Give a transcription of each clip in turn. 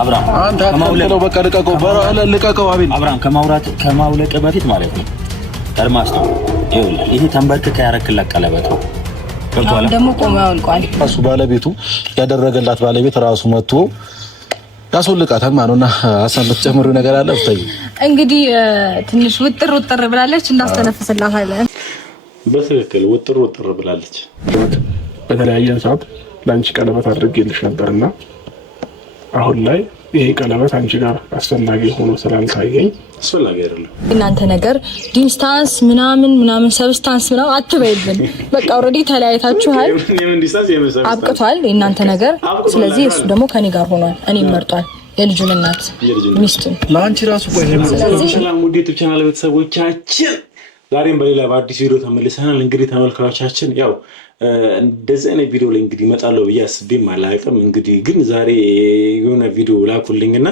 አብራም ከማውለቅ በቃ ልቀቀው አቤል አብራም ከማውለቅ በፊት ማለት ነው እርማስቶ ይሄ ተንበርክከ ያረክላት ቀለበት ነው ገብቷል ደግሞ ቆሞ ያውልቋል እሱ ባለቤቱ ያደረገላት ባለቤት ራሱ መጥቶ ያስወልቃታል ማለውና አሳልፍ ጨምሩ ነገር አለ ብታይ እንግዲህ ትንሽ ውጥር ብላለች እናስተነፍስላታለን በትክክል ውጥር ብላለች በተለያየ ሰዓት ላንቺ ቀለበት አድርጌልሽ ነበርና አሁን ላይ ይሄ ቀለበት አንቺ ጋር አስፈላጊ ሆኖ ስላልታየኝ አስፈላጊ አይደለም እናንተ ነገር ዲስታንስ ምናምን ሰብስታንስ ምናምን አትበይብን በቃ ኦሬዲ ተለያይታችኋል አብቅቷል እናንተ ነገር ስለዚህ እሱ ደግሞ ከኔ ጋር ሆኗል እኔ መርጧል የልጁን እናት ሚስቱን ላንቺ ራሱ ቆይ ሰላም ውዴቱ ቻናል ቤተሰቦቻችን ዛሬም በሌላ በአዲስ ቪዲዮ ተመልሰናል እንግዲህ ተመልካቾቻችን ያው እንደዚህ አይነት ቪዲዮ ላይ እንግዲህ መጣለው በያስብኝ ማላቀም እንግዲህ ግን ዛሬ የሆነ ቪዲዮ ላኩልኝና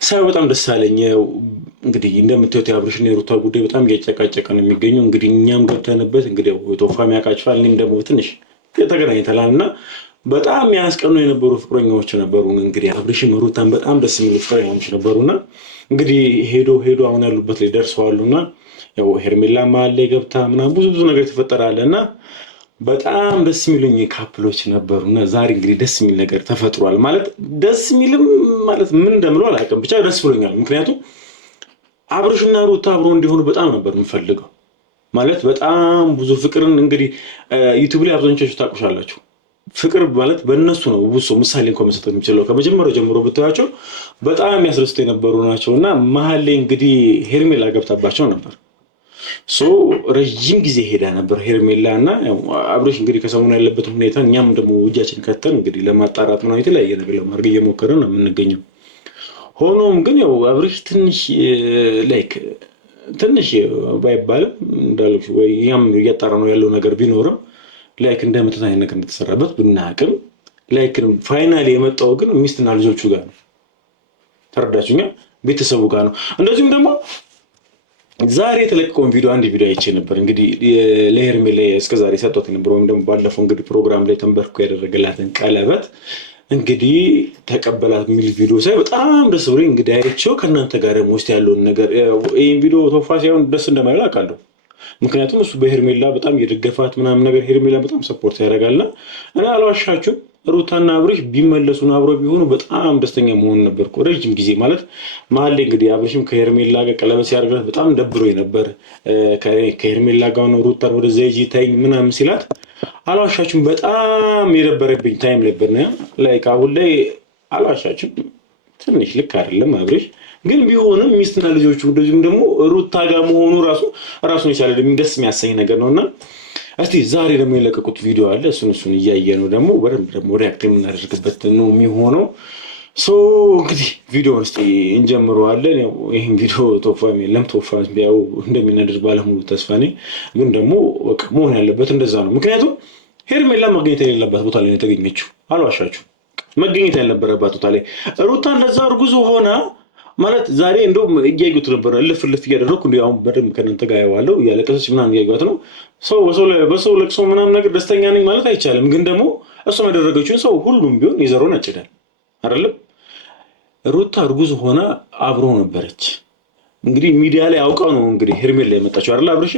ሳይ በጣም ደስ አለኝ እንግዲህ እንደምታዩት ያብርሽና የሩታ ጉዳይ በጣም እየጨቃጨቀ ነው የሚገኘው እንግዲህ እኛም ገብተንበት እንግዲህ ቶፋም ያቃጭፋል እኔም ደግሞ ትንሽ ተገናኝተናልና በጣም ያስቀኑ የነበሩ ፍቅረኞች ነበሩ እንግዲህ አብርሽም ሩታም በጣም ደስ የሚሉ ፍቅረኞች ነበሩና እንግዲህ ሄዶ አሁን ያሉበት ላይ ደርሰዋልና ያው ሄርሜላ ማለ ገብታ ምናምን ብዙ ነገር ተፈጠራለና በጣም ደስ የሚሉኝ ካፕሎች ነበሩና ዛሬ እንግዲህ ደስ የሚል ነገር ተፈጥሯል ማለት ደስ የሚልም ማለት ምን እንደምለው አላውቅም ብቻ ደስ ብሎኛል ምክንያቱም አብርሽና ሩታ አብረው እንዲሆኑ በጣም ነበር የምፈልገው ማለት በጣም ብዙ ፍቅርን እንግዲህ ዩቲዩብ ላይ አብዛኞቻችሁ ታውቁሻላችሁ ፍቅር ማለት በእነሱ ነው ብዙ ምሳሌ እንኳን መስጠት የሚችለው ከመጀመሪያው ጀምሮ ብታያቸው በጣም ያስረስተ የነበሩ ናቸውና መሀል ላይ እንግዲህ ሄርሜላ ገብታባቸው ነበር ረጅም ጊዜ ሄዳ ነበር ሄርሜላና አብርሽ እንግዲህ ከሰሞኑ ያለበት ሁኔታ እኛም ደግሞ ወጃችን ከተን እንግዲህ ለማጣራት ነው የተለያየ ነገር ለማድረግ እየሞከረን ነው የምንገኘው ሆኖም ግን ያው አብርሽ ትንሽ ባይባልም እንዳልኩ ወይ ያም እያጣራ ነው ያለው ነገር ቢኖርም እንደምትታይ ነገር እንደተሰራበት ብናቅም ፋይናሊ የመጣው ግን ሚስትና ልጆቹ ጋር ነው ተረዳችሁኛ ቤተሰቡ ጋር ነው እንደዚሁም ደግሞ ዛሬ የተለቀቀውን አንድ ቪዲዮ አይቼ ነበር እንግዲህ ለሄርሜላ እስከዛሬ ሰጥቶት ነበር ወይም ደግሞ ባለፈው እንግዲህ ፕሮግራም ላይ ተንበርኩ ያደረገላትን ቀለበት እንግዲህ ተቀበላት ሚል ቪዲዮ ሳይ በጣም ደስ ብሎኝ እንግዲህ አይቼው ከናንተ ጋር ሞስት ያለውን ነገር ይሄን ቪዲዮ ተፋሲያውን ደስ እንደማይል አውቃለሁ ምክንያቱም እሱ በሄርሜላ በጣም እየደገፋት ምናምን ነገር ሄርሜላ በጣም ሰፖርት ያደርጋልና እኔ አልዋሻችሁ ሩታና አብርሽ ቢመለሱና አብረው ቢሆኑ በጣም ደስተኛ መሆን ነበር ረጅም ጊዜ ማለት መሀል ላይ እንግዲህ አብርሽም ከሄርሜላ ጋር ቀለበት ሲያደርጋት በጣም ደብሮኝ ነበር ከሄርሜላ ጋር ነው ሩታን ወደ ዘይጂ ታይም ምናምን ሲላት አልዋሻችሁም በጣም የደበረብኝ ታይም ነበር ነው አሁን ላይ አልዋሻችሁም ትንሽ ልክ አይደለም አብርሽ ግን ቢሆንም ሚስትና ልጆቹ እንደዚሁም ደግሞ ሩታ ጋር መሆኑ ራሱን የቻለ ደስ የሚያሰኝ ነገር ነውና እስቲ ዛሬ ደግሞ የለቀቁት ቪዲዮ አለ እሱን እያየነው ደግሞ በደንብ ደግሞ ሪአክት የምናደርግበት ነው የሚሆነው እንግዲህ ቪዲዮውን እስቲ እንጀምረዋለን ያው ይሄን ቪዲዮ ቶፋም ቢያው እንደሚነድር ባለሙሉ ተስፋ ነኝ ግን ደግሞ በቃ መሆን ያለበት እንደዛ ነው ምክንያቱም ሄርሜላ መገኘት የሌለባት ቦታ ላይ ተገኘችው አልዋሻችሁ መገኘት ያልነበረባት ቦታ ላይ ሩታ እንደዛ እርጉዝ ሆና ማለት ዛሬ እንደው እያዩት ነበር ልፍልፍ እያደረኩ እንዴ አሁን በደም ከነንተ ጋር ያዋለው ያለቀሰች ምናምን እያዩት ነው በሰው ለቅሶ ምናምን ነገር ደስተኛ ነኝ ማለት አይቻልም ግን ደግሞ እሱ ያደረገችውን ሰው ሁሉም ቢሆን ይዘሮን ያጭዳል አይደለም ሩታ እርጉዝ ሆና አብሮ ነበረች እንግዲህ ሚዲያ ላይ አውቃው ነው እንግዲህ ሄርሜላ የመጣችው አይደል አብርሽ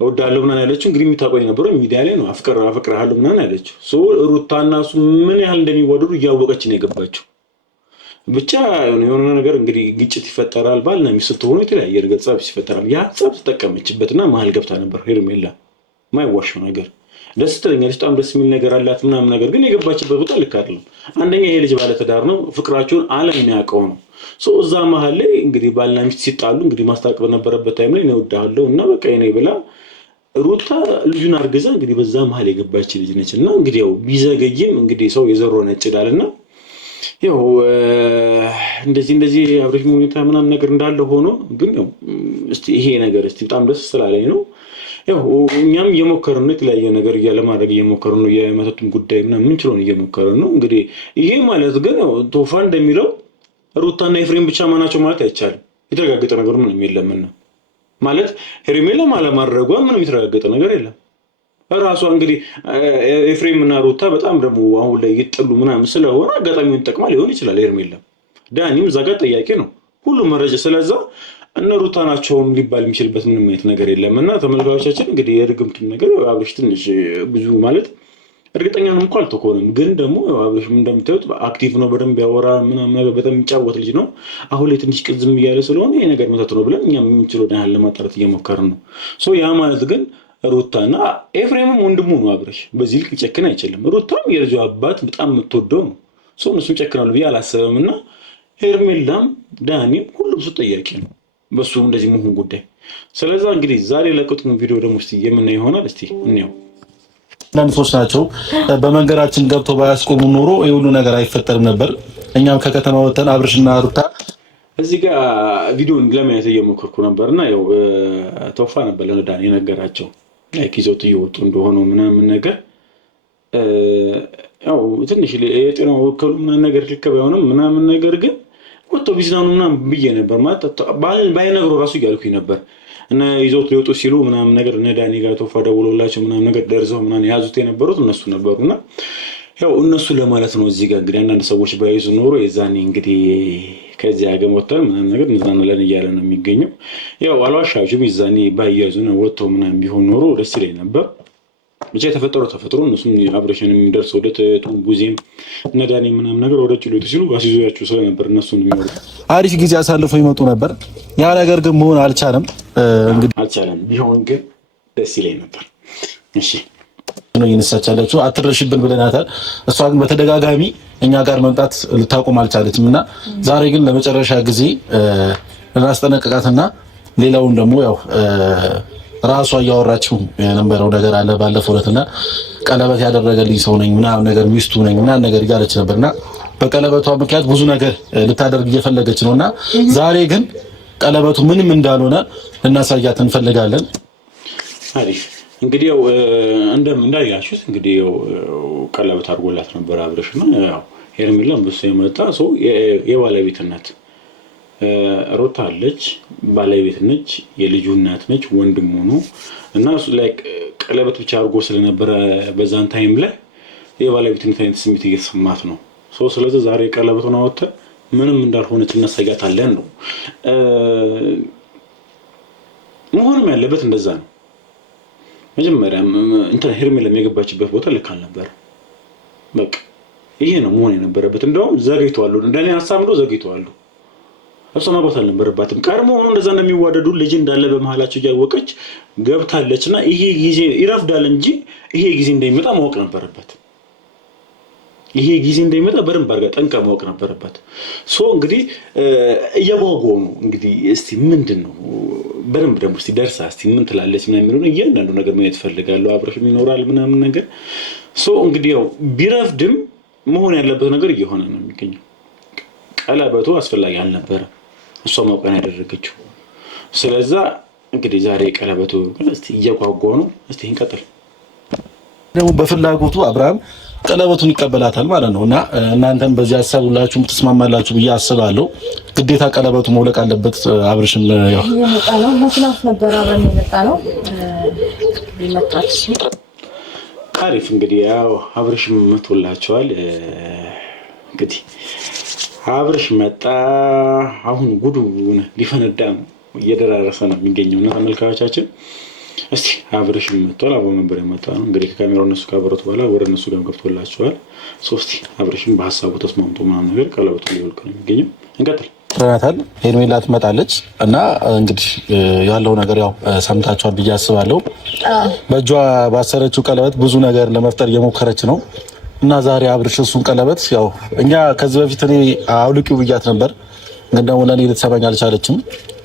ወዳለው ምናምን ያለችው እንግዲህ የሚታቆኝ ነበር ሚዲያ ላይ ነው አፍቅራለሁ ምናምን ያለችው ሩታና እሱ ምን ያህል እንደሚወደዱ እያወቀች ነው የገባችው ብቻ የሆነ ነገር እንግዲህ ግጭት ይፈጠራል ባልና ሚስት ስትሆኑ የተለያየ ነገር ጸብ ይፈጠራል ያ ጸብ ተጠቀመችበትና መሀል ገብታ ነበር ሄርሜላ ማይዋሽው ነገር ደስ ትለኛለች በጣም ደስ የሚል ነገር አላት ምናምን ነገር ግን የገባችበት ቦታ ልክ አይደለም አንደኛ ይሄ ልጅ ባለ ትዳር ነው ፍቅራቸውን ዓለም የሚያውቀው ነው እዛ መሀል ላይ እንግዲህ ባልና ሚስት ሲጣሉ እንግዲህ ማስታረቅ በነበረበት ታይም ላይ ነው ወዳለው እና በቃ የኔ ብላ ሩታ ልጁን አርግዛ እንግዲህ በዛ መሀል የገባች ልጅ ነችና እንግዲህ ያው ቢዘገይም እንግዲህ ሰው የዘሮን ያጭዳልና ያው እንደዚህ አብርሽ ሙኒታ ምናምን ነገር እንዳለ ሆኖ ግን ያው እስቲ ይሄ ነገር እስቲ በጣም ደስ ስላለኝ ነው ያው እኛም እየሞከርን ነው የተለያየ ነገር ለማድረግ እየሞከርን ነው የመተቱን ጉዳይ ምናምን ምን ችሎን እየሞከርን ነው እንግዲህ ይሄ ማለት ግን ቶፋ እንደሚለው ሩታና ኤፍሬም ብቻ ማናቸው ማለት አይቻልም የተረጋገጠ ነገር ምንም የለምና ማለት ሄርሜላ ማለማድረጓ ምንም የተረጋገጠ ነገር የለም ራሷ እንግዲህ ኤፍሬም እና ሩታ በጣም ደግሞ አሁን ላይ ይጥሉ ምናምን ስለሆነ አጋጣሚውን ጠቅማ ሊሆን ይችላል። ሄርሜላ ዳኒም እዛ ጋር ጠያቂ ነው ሁሉ መረጃ ስለዛ እነ ሩታ ናቸውም ሊባል የሚችልበት ምንም አይነት ነገር የለም። እና ተመልካቾቻችን እንግዲህ የድግምቱን ነገር አብርሽ ትንሽ ብዙ ማለት እርግጠኛ ነው እንኳን አልተኮነም፣ ግን ደግሞ አብርሽ እንደምታዩት አክቲቭ ነው፣ በደንብ ያወራ ምናምን ነገር በጣም የሚጫወት ልጅ ነው። አሁን ላይ ትንሽ ቅዝም እያለ ስለሆነ ይሄ ነገር መተት ነው ብለን እኛም የምንችለው ያህል ለማጣራት እየሞከርን ነው። ያ ማለት ግን ሩታና ኤፍሬምም ወንድሙ ነው አብርሽ በዚህ ልክ ሊጨክን አይችልም። ሩታም የልጁ አባት በጣም የምትወደው ነው። እነሱ ይጨክናሉ ብዬ አላሰብም። እና ሄርሜላም ዳኒም ሁሉም ሰው ጠያቂ ነው በሱ እንደዚህ መሆን ጉዳይ። ስለዛ እንግዲህ ዛሬ ለቀጡን ቪዲዮ ደግሞ እስቲ የምናየው ይሆናል። እስቲ እንየው። ሰዎች ናቸው በመንገራችን ገብቶ ባያስቆሙ ኖሮ ይሄ ሁሉ ነገር አይፈጠርም ነበር። እኛም ከከተማ ወጥተን አብርሽና ሩታ እዚህ ጋር ቪዲዮን ለማየት እየሞከርኩ ነበርና ያው ተወፋ ነበር ለዳኒ የነገራቸው ኪዞት እየወጡ እንደሆነ ምናምን ነገር ያው ትንሽ የጤናው ወከሉ ምናምን ነገር ልከባውንም ምናምን ነገር ግን ወጥቶ ቢዝናኑ ምናምን ብዬ ነበር ማለት ባይነግሩ ራሱ እያልኩኝ ነበር። እና ይዞት ሊወጡ ሲሉ ምናምን ነገር እነ ዳኒ ጋር ተወፋ ደውሎላቸው ምናምን ነገር ደርሰው ምናምን ያዙት የነበሩት እነሱ ነበሩና ያው እነሱ ለማለት ነው። እዚህ ጋር እንግዲህ አንዳንድ ሰዎች ባይዙ ኖሮ የዛኔ እንግዲህ ከዚህ አገም ወጥተን ምናምን ነገር እንዝናናለን እያለ ነው የሚገኘው። ያው አልዋሻችሁም የዛኔ ባይያዙ ነው ወጥተው ምናምን ቢሆን ኖሮ ደስ ይለኝ ነበር። ብቻ የተፈጠረው ተፈጥሮ እነሱም አብረሽን የሚደርሰው ወደ ጉዜም እነ ዳኒ ምናምን ነገር ወደ ጭሉት ሲሉ አስይዟቸው ስለነበር እነሱን የሚወሩ አሪፍ ጊዜ አሳልፈው ይመጡ ነበር። ያ ነገር ግን መሆን አልቻለም። እንግዲህ አልቻለም። ቢሆን ግን ደስ ይለኝ ነበር። እሺ ነው ይነሳቻላችሁ አትረሽብን ብለናታል። እሷ ግን በተደጋጋሚ እኛ ጋር መምጣት ልታቆም አልቻለችም እና ዛሬ ግን ለመጨረሻ ጊዜ እናስጠነቅቃትና ሌላውን ደግሞ ያው ራሷ እያወራችው የነበረው ነገር አለ ባለፈው ዕለትና ቀለበት ያደረገልኝ ሰው ነኝ ምናምን ነገር ሚስቱ ነኝ ምናምን ነገር እያለች ነበርና በቀለበቷ ምክንያት ብዙ ነገር ልታደርግ እየፈለገች ነውና ዛሬ ግን ቀለበቱ ምንም እንዳልሆነ ልናሳያት እንፈልጋለን። አሪፍ እንግዲህ ያው እንዳያችሁት እንግዲህ ያው ቀለበት አድርጎላት ነበር አብርሽና ያው ሄርሜላም በሱ የመጣ ሰው የባለቤትነት ሩታ አለች፣ ባለቤት ነች፣ የልጁ እናት ነች፣ ወንድሙ ነው እና እሱ ላይ ቀለበት ብቻ አድርጎ ስለነበረ በዛን ታይም ላይ የባለቤትነት አይነት ስሜት እየተሰማት ነው። ስለዚህ ዛሬ ቀለበቱን አወጣ ምንም እንዳልሆነች እናሳያታለን ነው መሆንም ያለበት እንደዛ ነው። መጀመሪያ እንትን ሄርሜላ የገባችበት ቦታ ልክ አልነበረ። በቃ ይሄ ነው መሆን የነበረበት። እንደውም ዘግይተዋል፣ እንደኔ ሐሳብ ነው ዘግይተዋል። እሷ ማግባት አልነበረባትም። ቀድሞ ሆኖ እንደዛ እንደሚዋደዱ ልጅ እንዳለ በመሃላቸው እያወቀች ገብታለችና ይሄ ጊዜ ይረፍዳል እንጂ ይሄ ጊዜ እንደሚመጣ ማወቅ ነበረበት። ይሄ ጊዜ እንደሚመጣ በደንብ አድርጋ ጠንቅቃ ማወቅ ነበረበት። እንግዲህ እያጓጓው ነው እንግዲህ እስቲ ምንድነው በደንብ ደግሞ እስቲ ደርሳ እስቲ ምን ትላለች ምናምን የሚለው እያንዳንዱ ነገር ማየት ፈልጋለሁ። አብረሽም ይኖራል ምናምን ነገር እንግዲህ ያው ቢረፍድም መሆን ያለበት ነገር እየሆነ ነው የሚገኘው። ቀለበቱ አስፈላጊ አልነበረም እሷ ማውቀን ያደረገችው። ስለዛ እንግዲህ ዛሬ ቀለበቱ እስቲ እያጓጓው ነው። እስቲ እንቀጥል። ደግሞ በፍላጎቱ አብርሃም ቀለበቱን ይቀበላታል ማለት ነው እና እናንተም በዚህ ሐሳብ ሁላችሁም ትስማማላችሁ ብዬ አስባለሁ። ግዴታ ቀለበቱ መውለቅ አለበት። አብርሽም ያው የመጣለው መኪናስ ነበር አብረን የመጣለው ይመጣች አሪፍ እንግዲህ ያው አብርሽም መጥቶላቸዋል። እንግዲህ አብርሽ መጣ። አሁን ጉዱ ሊፈነዳ ነው፣ እየደራረሰ ነው የሚገኘው እና ተመልካቾቻችን እስቲ አብርሽ መጥቷል። አብሮ ነበር የመጣው ነው እንግዲህ ከካሜራው እነሱ ካበሩት በኋላ ወደ እነሱ ጋር ገብቶላቸዋል። እስቲ አብርሽም በሐሳቡ ተስማምቶ ምናምን ነገር ቀለበቱ ሊወልቅ ነው የሚገኘው። እንቀጥል። ትረናታል ሄርሜላ ትመጣለች እና እንግዲህ ያለው ነገር ያው ሰምታችኋል ብዬ አስባለሁ። በእጇ ባሰረችው ቀለበት ብዙ ነገር ለመፍጠር እየሞከረች ነው እና ዛሬ አብርሽ እሱን ቀለበት ያው እኛ ከዚህ በፊት እኔ አውልቂው ብያት ነበር፣ ግን ደግሞ ለኔ ልትሰማኝ አልቻለችም።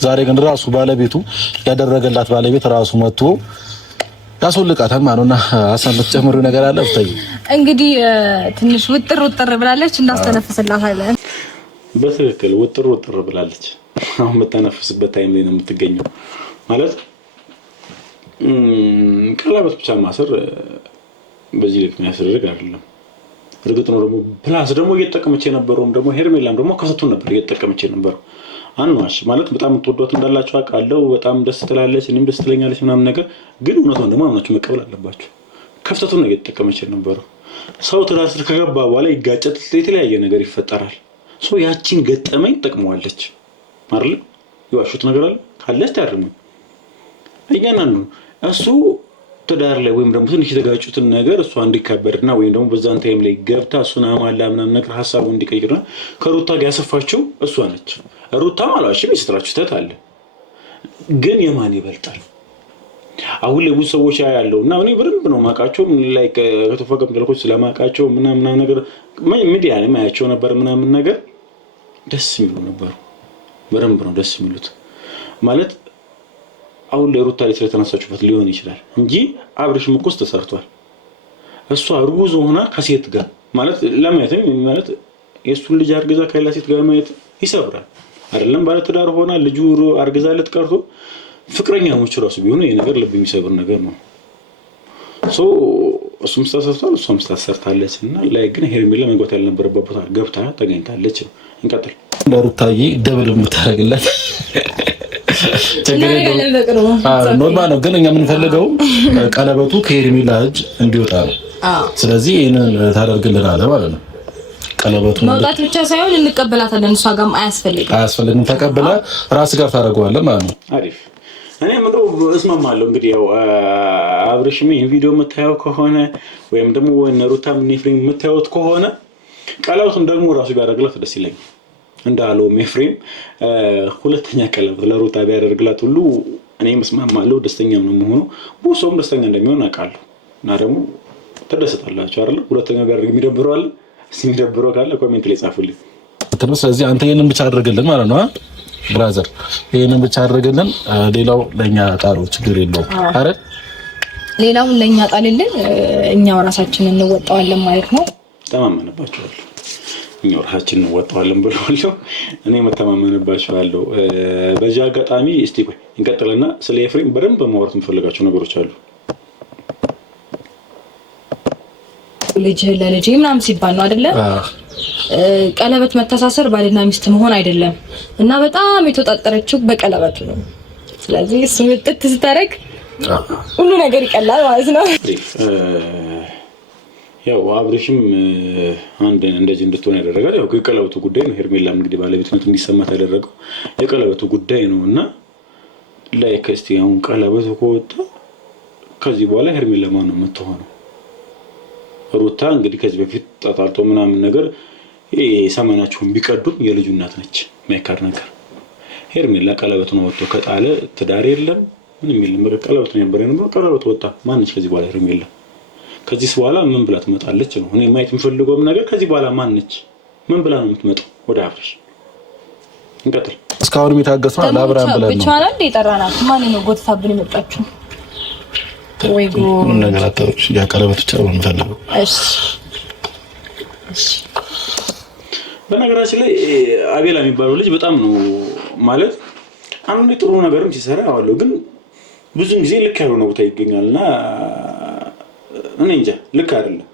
ዛሬ ግን ራሱ ባለቤቱ ያደረገላት ባለቤት ራሱ መጥቶ ያስወልቃታል ማለት ነውና አሳምት ጨምሩ ነገር አለ ብታይ እንግዲህ ትንሽ ውጥር ብላለች። እናስተነፍስላታለን። በትክክል ውጥር ብላለች። አሁን የምትነፍስበት ታይም ላይ ነው የምትገኘው ማለት ቀለበት ብቻ ማሰር በዚህ ልክ የሚያስደርግ አይደለም። እርግጥ ነው ደግሞ ፕላስ ደግሞ እየተጠቀመች የነበረውም ደግሞ ሄርሜላም ደግሞ ከሰቱን ነበር እየተጠቀመች የነበረው። አንዋሽ ማለት በጣም ተወዷት እንዳላችሁ አውቃለሁ። በጣም ደስ ትላለች፣ እኔም ደስ ትለኛለች ምናምን ነገር ግን እውነቱን ደግሞ አምናችሁ መቀበል አለባችሁ። ክፍተቱን ነው እየተጠቀመች ነበረው። ሰው ትዳር ስር ከገባ በኋላ ይጋጨት፣ የተለያየ ነገር ይፈጠራል። ያቺን ገጠመኝ ጠቅመዋለች አይደል? ይዋሹት ነገር አለ ካለች ታርሙ እኛናኑ እሱ ትዳር ላይ ወይም ደግሞ ትንሽ የተጋጩትን ነገር እሷ እንዲከበርና ወይም ደግሞ በዛን ታይም ላይ ገብታ እሱን አማላ ምናምን ነገር ሐሳቡ እንዲቀይርና ከሩታ ጋር ያሰፋችው እሷ ነች። ሩታ ማለዋሽም የስትራችሁ ተት አለ ግን የማን ይበልጣል? አሁን ላይ ብዙ ሰዎች ያያለውና እኔ በደንብ ነው ማቃቸው ላይ ከተፈቀም ደልኮች ስለማቃቸው ምናምን ነገር ሚዲያ ላይ ማያቸው ነበር ምናምን ነገር ደስ የሚሉ ነበር። በደንብ ነው ደስ የሚሉት ማለት አሁን ላይ ሩታ ላይ ስለተነሳችበት ሊሆን ይችላል እንጂ አብርሽም እኮ ተሰርቷል። እሷ እርጉዝ ሆና ከሴት ጋር ማለት ለማየት ማለት የሱን ልጅ አርግዛ ከሌላ ሴት ጋር ማየት ይሰብራል አይደለም? ባለ ትዳር ሆና ልጁ አርግዛለት ቀርቶ ፍቅረኛሞች ራሱ ቢሆኑ ይሄ ነገር ልብ የሚሰብር ነገር ነው። እሱም ተሰርቷል እሷም ተሰርታለች እና ላይ ግን ሄርሜላ መግባት ያልነበረበት ቦታ ገብታ ተገኝታለች። እንቀጥል። ለሩታዬ ደብል የምታደርግላት ኖርማል ነው፣ ግን እኛ የምንፈልገው ቀለበቱ ከሄርሜላ እጅ እንዲወጣ ነው። ስለዚህ ይሄንን ታደርግልናለህ ማለት ነው። ቀለበቱ መውጣት ብቻ ሳይሆን እንቀበላታለን። እሷ ጋርም አያስፈልግም። ተቀበለ ራስ ጋር ታደርገዋለህ ማለት ነው። አሪፍ። እኔ ምንድነው እስማማለሁ። እንግዲህ ያው አብርሽም ይሄን ቪዲዮ የምታየው ከሆነ ወይም ደግሞ ሩታም ኤፍሬም የምታዩት ከሆነ ቀለበቱን ደግሞ ራሱ ቢያደርግላት ደስ ይለኛል። እንዳለው ኤፍሬም ሁለተኛ ቀለበት ለሩታ ቢያደርግላት ሁሉ እኔ እስማማለሁ። ደስተኛም ነው የምሆነው። ብዙም ደስተኛ እንደሚሆን አውቃለሁ እና ደግሞ ተደሰታላችሁ አይደል? ሁለተኛ ቢያደርግ የሚደብረው አለ? እስኪ የሚደብረው ካለ ኮሜንት ላይ ጻፉልኝ። ስለዚህ አንተ ይሄንን ብቻ አድርግልን ማለት ነው ብራዘር፣ ይሄንን ብቻ አድርግልን። ሌላው ለኛ ጣለው ችግር የለውም አይደል? ሌላውን ለኛ ጣልልን፣ እኛው ራሳችንን እንወጣዋለን ማለት ነው። ተማመነባችኋለሁ። እኛው ራሳችንን እንወጣዋለን ብለዋለሁ። እኔ መተማመነባችኋለሁ። በዚህ አጋጣሚ እስቲ ቆይ እንቀጥልና ስለ ኤፍሬም በደንብ ማውራት የምፈልጋቸው ነገሮች አሉ። ልጅ ለልጅ ምናምን ሲባል ነው አይደለ? ቀለበት መተሳሰር ባልና ሚስት መሆን አይደለም እና በጣም የተጣጣረችው በቀለበት ነው። ስለዚህ እሱ ጥጥ ስታረግ ሁሉ ነገር ይቀላል ማለት ነው። ያው አብርሽም አንድ እንደዚህ እንድትሆን ያደረጋል ያው የቀለበቱ ጉዳይ ነው። ሄርሜላም እንግዲህ ባለቤትነት እንዲሰማት ያደረገው የቀለበቱ ጉዳይ ነው እና ላይክ እስቲ አሁን ቀለበቱ ከወጣ ከዚህ በኋላ ሄርሜላ ማን ነው የምትሆነው? ሩታ እንግዲህ ከዚህ በፊት ተጣልቶ ምናምን ነገር ሰማናቸውን ቢቀዱም የልጁ እናት ነች። ማይካር ነገር ሄርሜላ ቀለበቱን ወጥቶ ከጣለ ትዳር የለም ምንም የለም። ቀለበቱ ነበር የነበረው ቀለበቱ ወጣ። ማንነች ከዚህ በኋላ ሄርሜላ? ከዚህ በኋላ ምን ብላ ትመጣለች ነው እኔ ማየት የምፈልገው ነገር። ከዚህ በኋላ ማንነች ምን ብላ ነው የምትመጣው ወደ አብርሽ? እንቀጥል። እስካሁን የሚታገሰው ለአብርሃም ብለን ነው ብቻ ነው እንደ ጠራናት። ማን ነው ጎትታብን የመጣችው? ወይ ምን ነገር አታውቅሽ? ያ ቀለበት ብቻ ነው የምፈልገው። እሺ በነገራችን ላይ አቤላ የሚባለው ልጅ በጣም ነው ማለት አንድ ጥሩ ነገርም ሲሰራ አዋለው፣ ግን ብዙ ጊዜ ልክ ያልሆነ ቦታ ይገኛልና እኔ እንጃ ልክ አይደለም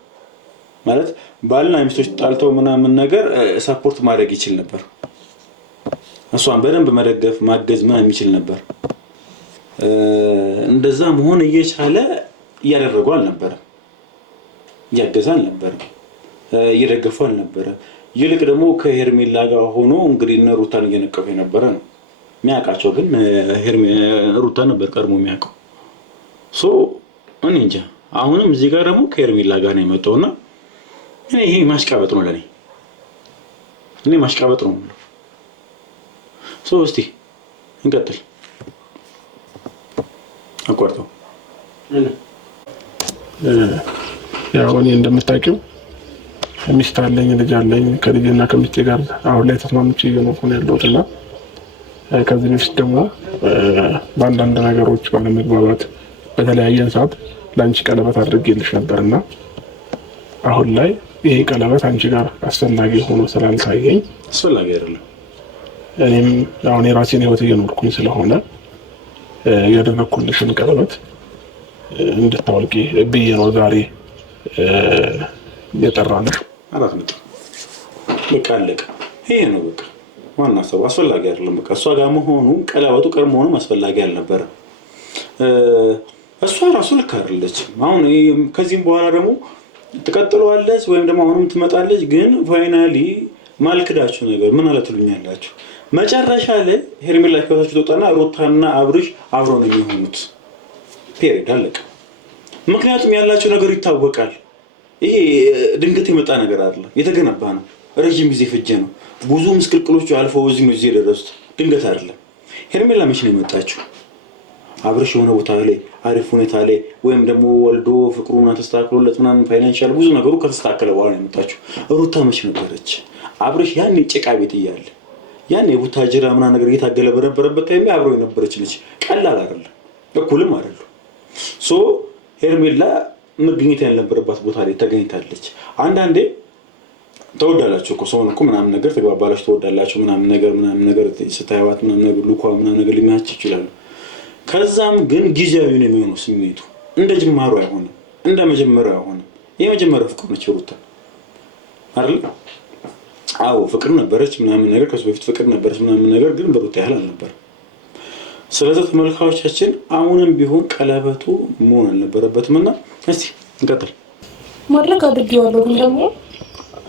ማለት ባልና ሚስቶች ጣልተው ምናምን ነገር ሰፖርት ማድረግ ይችል ነበር። እሷን በደንብ መደገፍ ማገዝ ምናምን የሚችል ነበር። እንደዛ መሆን እየቻለ እያደረገው አልነበረም፣ እያገዛ አልነበረም፣ እየደገፈው አልነበረም። ይልቅ ደግሞ ከሄርሜላ ጋር ሆኖ እንግዲህ እነ ሩታን እየነቀፈ የነበረ ነው። የሚያውቃቸው ግን ሩታ ነበር ቀድሞ የሚያውቀው። እኔ እንጃ አሁንም እዚህ ጋር ደግሞ ከሄርሜላ ጋር ነው የመጣውና ይሄ ማሽቃበጥ ነው ለኔ። እኔ ማሽቃበጥ ነው። እስቲ እንቀጥል። አቋርጠው ያው እኔ እንደምታውቂው ሚስት አለኝ፣ ልጅ አለኝ። ከልጅና ከሚስቴ ጋር አሁን ላይ ተስማምቼ እየኖርኩ ነው ያለሁትና ከዚህ በፊት ደግሞ በአንዳንድ ነገሮች ባለመግባባት በተለያየን ሰዓት ለአንቺ ቀለበት አድርጌልሽ ነበርና አሁን ላይ ይሄ ቀለበት አንቺ ጋር አስፈላጊ ሆኖ ስላልታየኝ አስፈላጊ አይደለም። እኔም አሁን የራሴን ህይወት እየኖርኩኝ ስለሆነ ያደረኩልሽን ቀለበት እንድታወልቂ ብዬ ነው ዛሬ የጠራነው። አራት ነጥብ በቃ አለቀ። ይሄ ነው በቃ ዋና ሰው አስፈላጊ አይደለም። በቃ እሷ ጋር መሆኑ ቀለበቱ ቀር መሆኑ አስፈላጊ አልነበረም። እሷ ራሱ ልክ አይደለችም። አሁን ከዚህም በኋላ ደግሞ ትቀጥለዋለች ወይም ደግሞ አሁንም ትመጣለች። ግን ፋይናሊ ማልክዳችሁ ነገር ምን አለ ትሉኛላችሁ? መጨረሻ ላይ ሄርሜላ ከታችሁ ተወጣና ሩታና አብርሽ አብረው ነው የሚሆኑት። ፔሬድ አለቀ። ምክንያቱም ያላቸው ነገር ይታወቃል። ይሄ ድንገት የመጣ ነገር አይደለም፣ የተገነባ ነው። ረጅም ጊዜ ፈጀ ነው። ብዙ ምስቅልቅሎች አልፈው እዚህ ነው እዚህ የደረሱት። ድንገት አይደለም። ሄርሜላ መቼ ነው የመጣችው? አብርሽ የሆነ ቦታ ላይ አሪፍ ሁኔታ ላይ ወይም ደግሞ ወልዶ ፍቅሩና ተስተካክሎለት ምናምን ፋይናንሻል ብዙ ነገሩ ከተስተካከለ በኋላ ነው የመጣችው። ሩታ መቼ ነበረች? አብርሽ ያኔ ጭቃ ቤት እያለ ያኔ የቡታጅራ ምናምን ነገር እየታገለ በነበረበት ታይም አብረው የነበረች ልጅ ቀላል አይደለም፣ እኩልም አይደለም። ሶ ሄርሜላ መገኘት ያልነበረባት ቦታ ላይ ተገኝታለች። አንዳንዴ ተወዳላችሁ እኮ ሰውን እኮ ምናምን ነገር ተግባባላችሁ፣ ተወዳላችሁ ምናምን ነገር ስታይዋት ምናምን ነገር ሉኳ ምናምን ነገር ሊመያች ይችላል። ከዛም ግን ጊዜያዊ ነው የሚሆነው ስሜቱ። እንደ ጅማሩ አይሆንም፣ እንደ መጀመሪያው አይሆንም። የመጀመሪያው ፍቅር ነች ሩታ አይደል? አዎ ፍቅር ነበረች ምናምን ነገር፣ ከሱ በፊት ፍቅር ነበረች ምናምን ነገር፣ ግን በሩታ ያህል አልነበረም። ስለዚህ ተመልካቾቻችን አሁንም ቢሆን ቀለበቱ መሆን አልነበረበትም እና እስቲ እንቀጥል። ማድረግ አድርጌዋለሁ ግን ደግሞ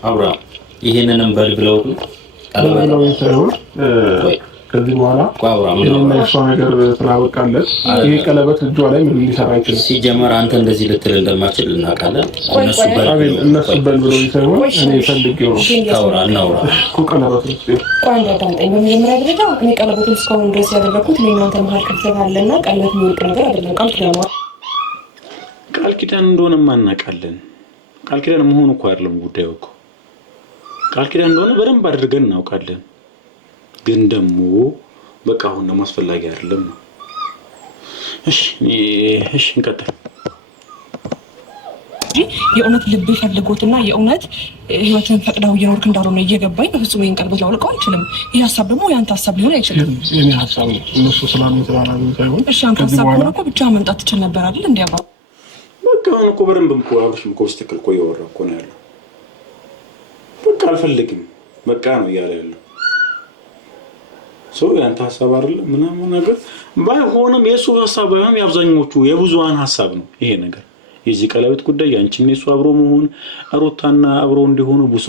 አብራ ይሄንንም በል ብለው ቀለበቱ ሳይሆን ከዚህ በኋላ እና እሷ ነገር ስላበቃለት ይሄ ቀለበት እጇ ላይ ምን ሊሰራ አይችልም። ሲጀመር አንተ እንደዚህ ልትል እንደማትችል እናውቃለን። እነሱ በል ብለው ሳይሆን እኔ ፈልጌው ነው። እናውራ እኮ ቀለበቱ ቆንጆ አዳምጠኝ። በመጀመሪያ ደረጃ እኔ ቀለበቱን እስካሁን ድረስ ያደረኩት እኔ እናንተ መሀል ክፍተት አለና ቀለበት የሚወልቅ ነገር አይደለም። ቃል ኪዳን እንደሆነ እናውቃለን። ቃል ኪዳን መሆኑ እኮ አይደለም ጉዳዩ እኮ ቃል ኪዳን እንደሆነ በደንብ አድርገን እናውቃለን። ግን ደግሞ በቃ አሁን ደግሞ አስፈላጊ አይደለም ነው። እሺ እንቀጥል። የእውነት ልብ ፈልጎትና የእውነት ህይወትን ፈቅደው እየኖርክ እንዳልሆነ እየገባኝ በፍጹም ይሄን ቀለበት ላውልቀው አልችልም። ይህ ሀሳብ ደግሞ የአንተ ሀሳብ ሊሆን አይችልም። የኔ ሀሳብ ነው። እነሱ ስላሉኝ ሳይሆን እሺ አንተ ሀሳብ ሆነ እኮ ብቻ መምጣት ትችል ነበር አይደል? እንዲያባ በቃ አሁን እኮ በደንብም እኮ አብርሽም እኮ በስትክክል እኮ እያወራ እኮ ነው ያለው። በቃ አልፈልግም በቃ ነው እያለ ያለው ሰው። ያንተ ሀሳብ አይደለም ምናምን ነገር ባይሆንም የእሱ ሀሳብ ባይሆንም የአብዛኞቹ የብዙሃን ሀሳብ ነው ይሄ ነገር። የዚህ ቀለበት ጉዳይ ያንቺና የሱ አብሮ መሆን ሩታና አብሮ እንዲሆኑ ብሶ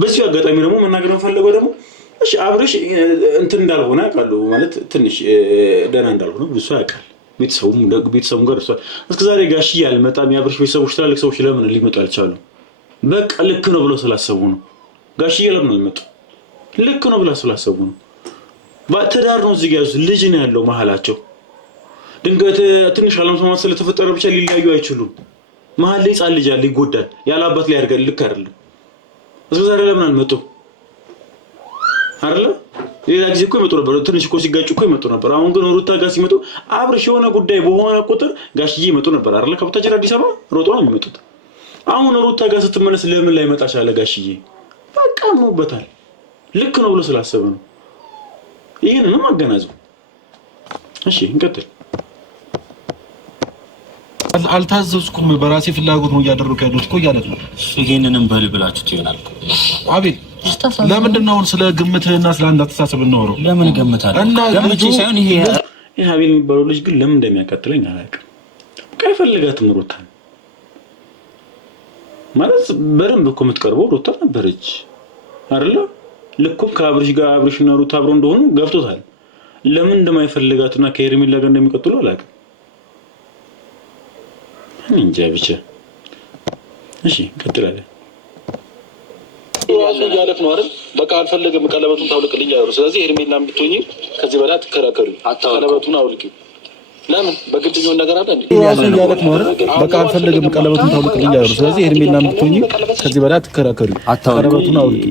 በዚህ አጋጣሚ ደግሞ መናገር ፈልገው ደግሞ እሺ አብርሽ እንትን እንዳልሆነ ያውቃሉ ማለት ትንሽ ደህና እንዳልሆነ ብሶ ያውቃል። ቤተሰቡም ጋር እሷ እስከዛሬ ጋሽዬ አልመጣም። የአብርሽ ቤተሰቦች ትላልቅ ሰዎች ለምን ሊመጡ አልቻሉም? በቃ ልክ ነው ብለው ስላሰቡ ነው። ጋሽዬ ለምን አልመጡ? ልክ ነው ብለው ስላሰቡ ነው። ባትዳር ነው እዚህ ጋር ያዙት ልጅ ነው ያለው መሀላቸው። ድንገት ትንሽ አለመስማማት ስለተፈጠረ ብቻ ሊለያዩ አይችሉም። መሀል ላይ ህፃን ልጅ አለ ይጎዳል። ያለ አባት ላይ ያርጋል። ልክ አይደለም። እስከዛሬ ለምን አልመጡ? አይደለ ሌላ ጊዜ እኮ ይመጡ ነበር። ትንሽ እኮ ሲጋጩ እኮ ይመጡ ነበር። አሁን ግን ሩታ ጋር ሲመጡ አብርሽ የሆነ ጉዳይ በሆነ ቁጥር ጋሽዬ ይመጡ ነበር አይደለ? ከቡታጅራ አዲስ አበባ ሮጦ ነው የሚመጡት። አሁን ሩታ ጋር ስትመለስ ለምን ላይ መጣ ቻለ ጋሽዬ? በቃ አምኖበታል። ልክ ነው ብሎ ስላሰበ ነው። ይሄንንም አገናዝቡ። እሺ እንቀጥል። አልታዘዝኩም በራሴ ፍላጎት ነው እያደረኩ ያለሁት እኮ እያለ ነው። ይሄንንም በል ብላችሁት ይሆናል። አቤል ለምንድን ነው ስለ ግምትህና ስለ አንድ አስተሳሰብ እናወራው? ለምን ገምታለሁ? እና ግምት ሳይሆን ይሄ አቤል የሚባለው ልጅ ግን ለምን እንደሚያቃጥለኝ አላውቅም። በቃ ይፈልጋትም ሩታን ማለት በደንብ እኮ የምትቀርበው ሩታ ነበረች አይደለ? ልኩም ከአብርሽ ጋር አብርሽና ሩታ አብረው እንደሆኑ ገብቶታል። ለምን እንደማይፈልጋትና ከሄርሜላ ጋር እንደሚቀጥሉ አላውቅም። እንጃ ብቻ። እሺ እንቀጥላለን። ራሱ እያለፍ ነው አይደል? በቃ አልፈለገም ቀለበቱን ታውልቅልኝ አይደል? ስለዚህ ሄርሜላም ብትሆኚ ከዚህ በላይ አትከራከሪ። ቀለበቱን አውልቂ። ለምን በግድኛው ነገር አለ እንዴ? ራሱ እያለፍ ነው አይደል? በቃ አልፈለገም ቀለበቱን ታውልቅልኝ አይደል? ስለዚህ ሄርሜላም ብትሆኚ ከዚህ በላይ አትከራከሪ። ቀለበቱን አውልቂ።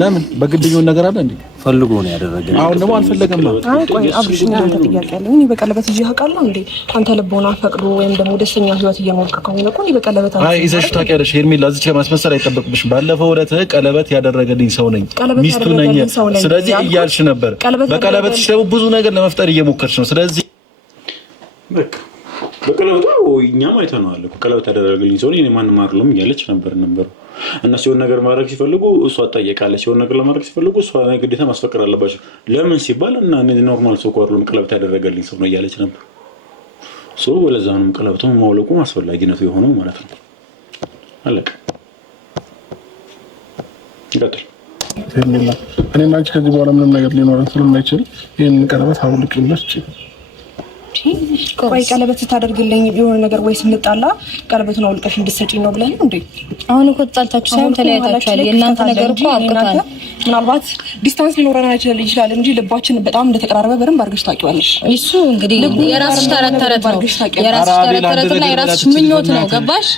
ለምን በግድኛው ነገር አለ እንዴ? ፈልጎ ነው ያደረገው። አሁን ደግሞ አልፈለገም ነው። ቆይ አብርሽ አንተ ጥያቄ አለ። እኔ በቀለበት ይዤ አውቃለሁ እንዴ? አንተ ልቦና ፈቅዶ ወይም ደግሞ ደስተኛ ህይወት እየኖርክ ከሆነ እኮ እኔ በቀለበት አይ ይዘሽ ታውቂያለሽ። ሄርሜላ እዚህ ማስመሰል አይጠበቅብሽም። ባለፈው ዕለት ቀለበት ያደረገልኝ ሰው ነኝ ሚስቱ ነኝ ስለዚህ እያልሽ ነበር። በቀለበትሽ ደግሞ ብዙ ነገር ለመፍጠር እየሞከርሽ ነው። ስለዚህ በቃ በቀለበቱ እኛም አይተነዋል። ቀለበት ያደረገልኝ ሰው ነኝ ማንም አይደለም እያለች ነበር። እና ሲሆን ነገር ማድረግ ሲፈልጉ እሷ አጣየቃለች። ሲሆን ነገር ለማድረግ ሲፈልጉ እሷ ግዴታ ማስፈቀድ አለባቸው። ለምን ሲባል እና እኔ ኖርማል ሰው ቆርሎም ቀለበት ያደረገልኝ ሰው ነው እያለች ነበር። ወለዛውንም ቀለበቱን ማውለቁ አስፈላጊነቱ የሆነው ማለት ነው። አለቀ። ይቀጥል። እኔና አንቺ ከዚህ በኋላ ምንም ነገር ሊኖረን ስለማይችል ይሄንን ቀለበት አውልቂልሽ። ቆይ ቀለበት ስታደርግልኝ የሆነ ነገር ወይ ስንጣላ ቀለበቱን አውልቀሽ እንድትሰጪኝ ነው ብለህ ነው እንዴ? አሁን እኮ ተጣልታችሁ ሳይሆን ተለያይታችኋል። የእናንተ ነገር እኮ አብቅቷል። ምናልባት ዲስታንስ ሊኖረን ይችላል እንጂ ልባችን በጣም እንደተቀራረበ በደንብ አድርገሽ ታውቂዋለሽ። እሱ እንግዲህ የራስሽ ተረት ነው፣ የራስሽ ተረትና የራስሽ ምኞት ነው። ገባሽ?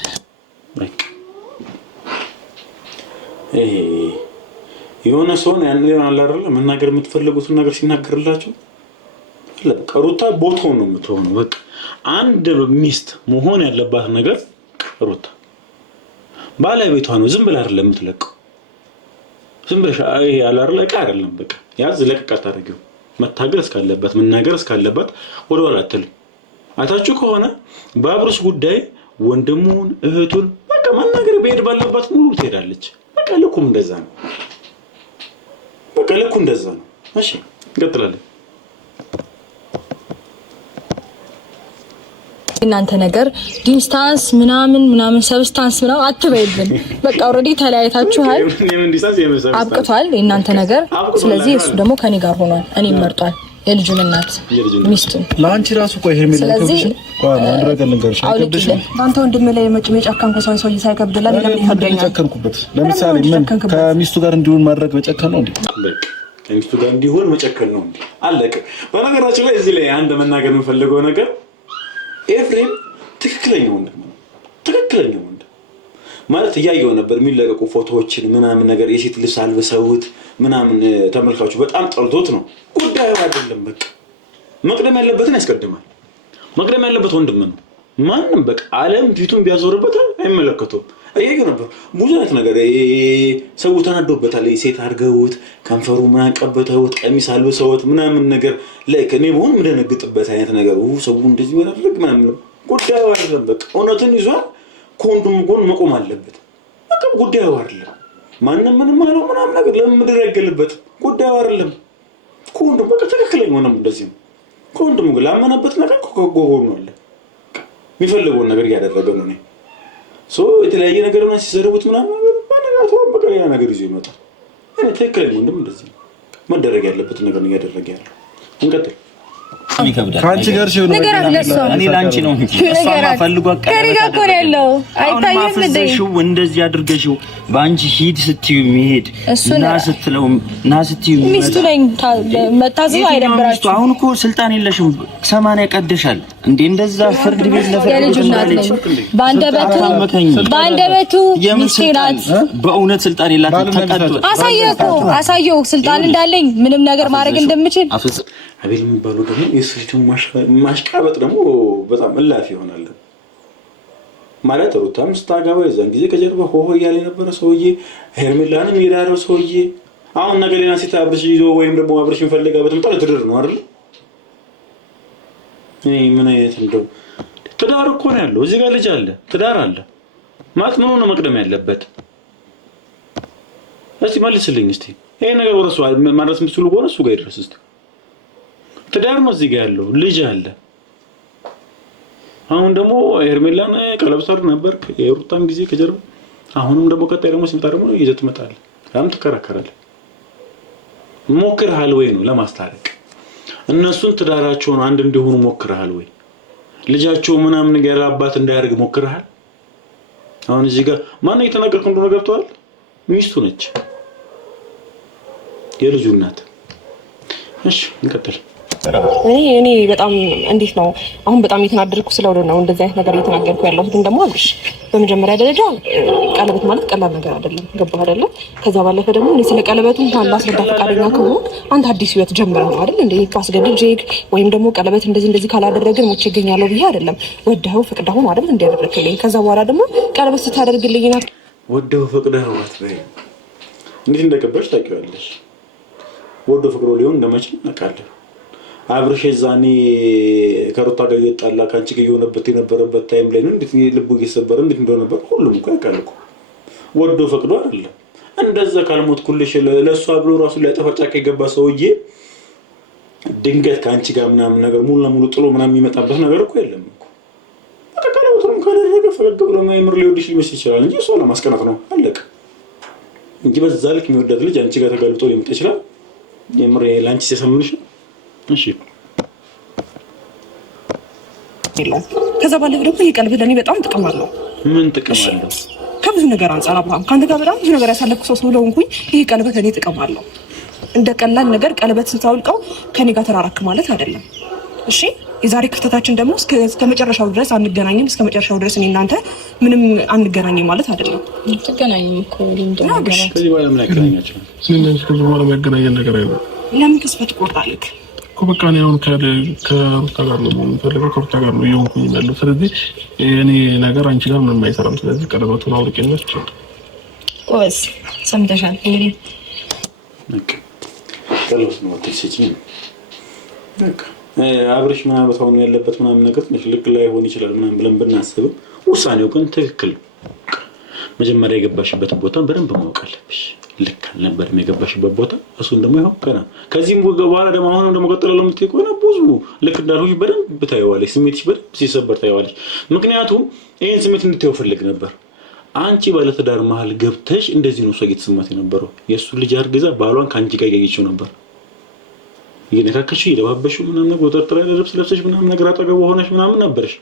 የሆነ ሰውን ያን አለ አይደል መናገር የምትፈልጉትን ነገር ሲናገርላችሁ በቃ ሩታ ቦታው ነው የምትሆነው። በቃ አንድ ሚስት መሆን ያለባት ነገር ሩታ ባለቤቷ ነው። ዝም ብላ አይደለም የምትለቀው። ዝም ብለሽ አይ ያላር ለቃ አይደለም። በቃ ያዝ ለቀቅ አታደርጊው። መታገል እስካለበት መናገር እስካለበት ወደ ኋላ አትልም። አታችሁ ከሆነ በአብርሽ ጉዳይ ወንድሙን እህቱን በቃ መናገር በሄድ ባለባት ሙሉ ትሄዳለች። በቃ ልኩም እንደዛ ነው። በቃ ልኩ እንደዛ ነው። እሺ እንቀጥላለን። እናንተ ነገር ዲስታንስ ምናምን ሰብስታንስ ምናምን አትበይብን። በቃ ኦልሬዲ ተለያይታችኋል፣ አብቅቷል የእናንተ ነገር። ስለዚህ እሱ ደግሞ ከኔ ጋር ሆኗል፣ እኔም መርጧል። የልጁን እናት ሚስቱን ለአንቺ ራሱ ቆይ ይሄ ምን ስለዚህ አንተ ወንድም ላይ መጨካከን ሰው ሳይከብድላ ለምን ይከብደኛል? ለምሳሌ ምን ከሚስቱ ጋር እንዲሆን ማድረግ መጨከን ነው እንዴ? ከሚስቱ ጋር እንዲሆን መጨከን ነው እንዴ? አለቀ። በነገራችን ላይ እዚህ ላይ አንድ መናገር የምፈልገው ነገር ኤፍሬም ትክክለኛ ወንድም ነው። ትክክለኛ ወንድም ማለት እያየው ነበር የሚለቀቁ ፎቶዎችን ምናምን ነገር የሴት ልብስ አልበሰውት ምናምን ተመልካቹ በጣም ጠልቶት ነው። ጉዳዩ አይደለም። በቃ መቅደም ያለበትን ያስቀድማል። መቅደም ያለበት ወንድም ነው። ማንም በቃ ዓለም ፊቱን ቢያዞርበት አይመለከቱም። ይሄ ነበር ብዙ አይነት ነገር ሰው ተናዶበታል። ሴት አድርገውት ከንፈሩ ምናምን ቀበተውት ቀሚስ አልበሰውት ምናምን ነገር ላይክ እኔ በሆን ምደነግጥበት አይነት ነገር ሰው እንደዚህ ያደርግ ምናምን ጉዳዩ አይደለም። በቃ እውነትን ይዟል። ከወንድሙ ጎን መቆም አለበት። በቃ ጉዳዩ አይደለም። ማንም ምንም አለው ምናምን ነገር ለምድር ያገልበት ጉዳዩ አይደለም። ከወንድሙ በቃ ትክክለኛ ሆነም እንደዚህ ነው። ከወንድሙ ጋር ላመነበት ነገር ከጎጎ ነው አለ የሚፈልገውን ነገር እያደረገ ነው ነው የተለያየ ነገር ነው ሲዘርቡት ምናምን ባነጋቱ በቃ ያ ነገር ይዞ ይመጣል። እኔ ትክክለኛ ወንድም እንደዚህ ነው መደረግ ያለበት ነገር ነው ያደረገ ያለው። እንቀጥል። ካንቺ ጋር ሲሆን ነገር አለሰው እኔ ላንቺ ነው እሷማ ፈልጓ ከሪጋ ኮን ያለው አይታየም እንዴ? እንደዚህ አድርገሽው ባንቺ ሂድ ስትዩ የሚሄድ ና ስትዩ ሚስቱ ላይ መታዘዝ አይደብራችሁ? አሁን እኮ ስልጣን የለሽም። 80 ቀደሻል እንዴ? እንደዛ ፍርድ ቤት ለፍርድ ባንደበቱ ሚስቴራት በእውነት ስልጣን የላትም። ተቀጥቶ አሳየው ስልጣን እንዳለኝ ምንም ነገር ማድረግ እንደምችል አቤል የሚባለው ደግሞ የሱቱ ማሽቃበጥ ደግሞ በጣም እላፊ ይሆናል ማለት ሩታም ስታገባ የዛን ጊዜ ከጀርባ ሆሆ እያለ የነበረ ሰውዬ ሄርሜላንም የዳረው ሰውዬ አሁን ነገሌና ሴት አብርሽ ይዞ ወይም ደግሞ አብርሽ ፈልጋ በትምጣ ትድር ነው አይደል? ምን አይነት እንደው ትዳር እኮ ነው ያለው። እዚህ ጋር ልጅ አለ፣ ትዳር አለ ማለት ምን ነው መቅደም ያለበት? እስቲ መልስልኝ እስቲ። ይሄ ነገር ወረሱ ማድረስ የምትችሉ ከሆነ እሱ ጋር ይድረስ እስቲ። ትዳር ነው እዚህ ጋር ያለው፣ ልጅ አለ። አሁን ደግሞ ሄርሜላን ቀለበት አድርግ ነበር የሩታን ጊዜ ከጀርባ አሁንም ደግሞ ቀጣይ ደግሞ ሲመጣ ደግሞ ይዘህ ትመጣለህ። ያም ትከራከራለህ። ሞክረሃል ወይ ነው ለማስታረቅ? እነሱን ትዳራቸውን አንድ እንዲሆኑ ሞክረሃል ወይ? ልጃቸው ምናምን ነገር አባት እንዳያርግ ሞክረሃል? አሁን እዚህ ጋር ማን እየተናገርኩ እንደሆነ ገብቷል? ሚስቱ ነች፣ የልጁ እናት። እሺ እንቀጥል። እኔ በጣም እንዴት ነው አሁን በጣም እየተናደድኩ ስለሆነ ነው እንደዚህ አይነት ነገር እየተናገርኩ ያለሁት። ግን ደግሞ አብርሽ በመጀመሪያ ደረጃ ቀለበት ማለት ቀላል ነገር አይደለም። ገባህ አይደለ? ከዛ ባለፈ ደግሞ እኔ ስለ ቀለበቱ እንኳን ላስረዳ ፈቃደኛ ከሆንክ አንተ አዲስ ህይወት ጀምረህ ነው አይደል? እንዴ ካስገድጄክ ወይም ደግሞ ቀለበት እንደዚህ ካላደረግን ሞቼ እገኛለሁ ብዬ አይደለም። ወደኸው ፈቅደኸው ነው አይደል እንዲያደርግልኝ። ከዛ በኋላ ደግሞ ቀለበት ስታደርግልኝና ወደኸው ፈቅደኸው አትበይ። እንዴት እንደቀበልሽ ታውቂዋለሽ። ወዶ ፈቅዶ ሊሆን እንደማይችል እናውቃለን። አብርሽ ዛኔ ከሩታ ጋር እየጣላ ካንቺ ጋር የሆነበት የነበረበት ታይም ላይ ነው እንዴት ልቡ እየሰበረ እንዴት እንደሆነ ነበር ሁሉም እኮ ያውቃል እኮ። ወዶ ፈቅዶ አይደለም። እንደዛ ካልሞት ኩልሽ ለሷ ብሎ ራሱ ሊያጠፋ ጫካ የገባ ሰውዬ ድንገት ካንቺ ጋር ምናምን ነገር ሙሉ ለሙሉ ጥሎ ምናምን የሚመጣበት ነገር እኮ የለም እኮ። ፈገግ ብሎ የምር ሊወድሽ ሊመስል ይችላል እንጂ እሷ ለማስቀናት ነው አለቀ እንጂ በዛ ልክ የሚወዳት ልጅ አንቺ ጋር ተጋልጦ ሊመጣ ይችላል የምር ለአንቺ ሲያሳምንሽ እሺ ይላል ከዛ ባለፈ ደግሞ የቀለበት ለኔ በጣም ጥቅም አለው ምን ጥቅም አለው ከብዙ ነገር አንፃር አብርሃም ካንተ ጋር በጣም ብዙ ነገር ያሳለፍኩ ሰው ስለሆንኩኝ ይሄ ቀለበት ለኔ ጥቅም አለው እንደ ቀላል ነገር ቀለበት ስታውልቀው ከኔ ጋር ተራራክ ማለት አይደለም እሺ የዛሬ ክፍተታችን ደግሞ እስከ መጨረሻው ድረስ አንገናኝም እስከ መጨረሻው ድረስ እኔ እናንተ ምንም አንገናኝም ማለት አይደለም ተገናኝም እኮ እንደው ከዚህ በኋላ ምን ያገናኛችሁ ስለዚህ ከዚህ በኋላ የሚያገናኘን ነገር አይደለም ለምን ተስፋ ትቆርጣለህ እኮ በቃ ነው አሁን ከሩታ ጋር ነው የምፈልገው ከሩታ ጋር ነው የሆንኩኝ ያለው ስለዚህ እኔ ነገር አንቺ ጋር ምንም አይሰራም ስለዚህ ቀለበቱን አውልቄልሽ ቆስ ሰምተሻል እንግዲህ ቀለበት ነው ተሰጪኝ በቃ አብርሽ ምናልባት አሁን ያለበት ምናምን ነገር ትንሽ ልክ ላይ ሆን ይችላል ምናምን ብለን ብናስብ ውሳኔው ግን ትክክል መጀመሪያ የገባሽበት ቦታ በደንብ ማወቅ አለብሽ ልክ አልነበረም የገባሽበት ቦታ እሱን ደግሞ ይኸው ገና ከዚህም በኋላ ደግሞ አሁንም ደግሞ ቀጥላለሁ የምትይ ከሆነ ብዙ ልክ እንዳልሆንሽ በደንብ ታየዋለሽ ስሜትሽ በደንብ ሲሰበር ታየዋለሽ ምክንያቱም ይሄን ስሜት እንድትይው ፈልግ ነበር አንቺ ባለትዳር መሀል ገብተሽ እንደዚህ ነው እሷ እየተሰማት የነበረው የእሱ ልጅ አርግዛ ባሏን ከአንቺ ጋር እያየችው ነበር ይነካከሽ ይለባበሽ ምናምን ወተርተራ ልብስ ለብሰሽ ምናምን ነገር አጠገቡ ሆነሽ ምናምን ነበርሽ